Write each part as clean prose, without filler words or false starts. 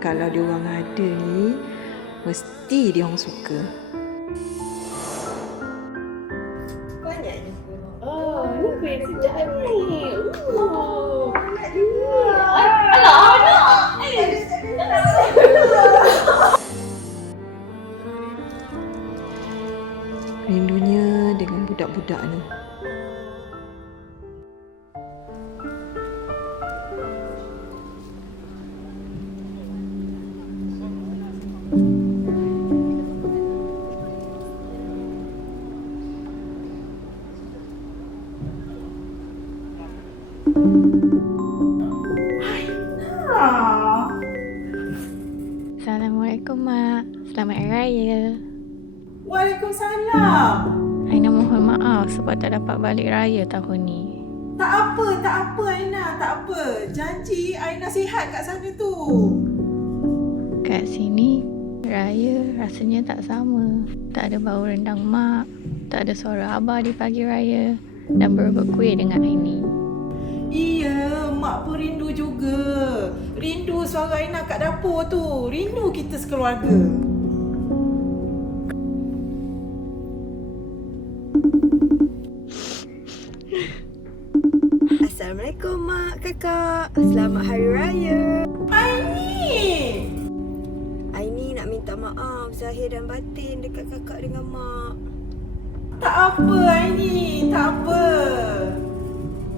Kalau dia orang ada ni, mesti dia orang suka. Banyaknya. Ni kuih sedap ni. Rindunya dengan budak-budak ni. Assalamualaikum, Mak. Selamat Hari Raya. Waalaikumsalam. Aina mohon maaf sebab tak dapat balik raya tahun ni. Tak apa Aina, tak apa. Janji Aina sihat kat sana tu. Kat sini, raya rasanya tak sama. Tak ada bau rendang Mak, tak ada suara Abah di pagi raya dan berebut kuih dengan Aini. Iya, Mak pun rindu juga. Rindu suara Aina kat dapur tu. Rindu kita sekeluarga. Assalamualaikum Mak, Kakak. Selamat Hari Raya. Aini! Aini nak minta maaf zahir dan batin dekat Kakak dengan Mak. Tak apa Aini, tak apa.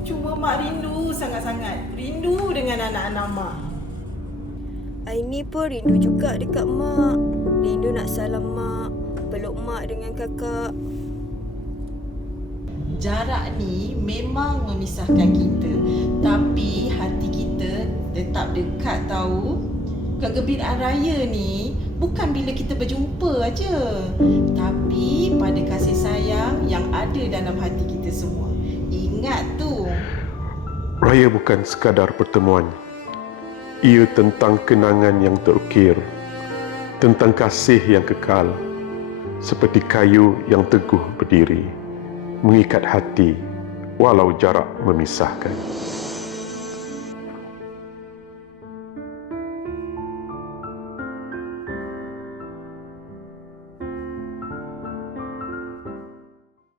Cuma Mak rindu sangat-sangat. Rindu dengan anak-anak Mak. Aini pun rindu juga dekat Mak. Rindu nak salam Mak, peluk Mak dengan Kakak. Jarak ni memang memisahkan kita, tapi hati kita tetap dekat tahu. Kegembiraan raya ni bukan bila kita berjumpa aja, tapi pada kasih sayang yang ada dalam hati kita semua. Ingat tu. Raya bukan sekadar pertemuan. Ia tentang kenangan yang terukir, tentang kasih yang kekal, seperti kayu yang teguh berdiri, mengikat hati walau jarak memisahkan.